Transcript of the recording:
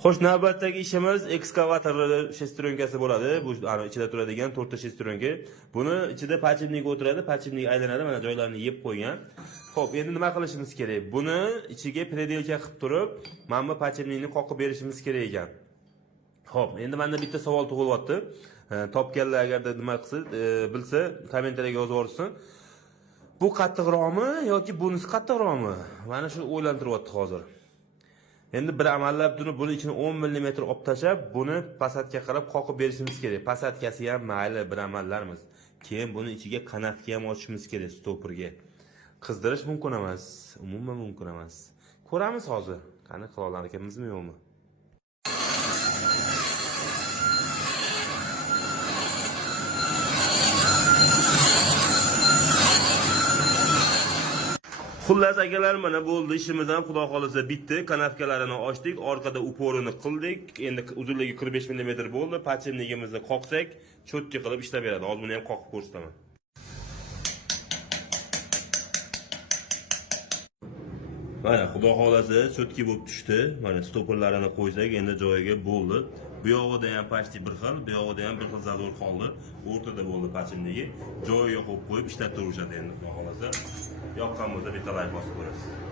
Xo'sh, navbatdagi ishimiz ekskavator shestronkasi bo'ladi. Bu ichida turadigan 4 ta shestronka. Buni ichida pachimnik o'tiradi, pachimnik aylanadi, mana joylarini yeb qo'ygan. Xo'p, endi nima qilishimiz kerak? Buni ichiga predelka qilib turib, mana bu pachimnikni qoqib berishimiz kerak ekan. Xo'p, endi menda bitta savol tug'ilyapti. Topganlar agarda nima qilsa, bilsa, kommentariyaga yozib yuborsin. Bu qattiqroqmi yoki bunisi qattiqroqmi? Mana shu o'ylantiryapti hozir. Endi bir amallab buni ichini 10 mm olib tashab, buni pasatga qarab qoqib berishimiz kerak. Pasatkasi ham mayli bir amallarimiz. Keyin buni ichiga kanatga ham ochishimiz kerak, stoperga. Qizdirish mumkin emas, umuman mumkin emas. Ko'ramiz hozir. Qani qila olar ekanmizmi yo'qmi? Xullas akalar, mana bo'ldi, ishimiz ham xudo xolisa bitdi. Kanavkalarini ochdik, orqada uporini qildik. Endi uzunligi 45 mm bo'ldi. Pachimligimizni qoqsak, cho'tki qilib ishlab beradi. Hozir buni ham qoqib ko'rsataman. Mana xudo xolasa cho'tki bo'lib tushdi. Mana stoperlarini qo'ysak, endi joyiga bo'ldi. Bu yog'ida ham pashti bir xil, bu yog'ida ham bir xil zarur qoldi. O'rtada bo'ldi pachimligi. Joyiga qo'yib ishlatib turishadi endi xudo xolasa. Yoqqan bo'lsa bitta like bosib ko'rasiz.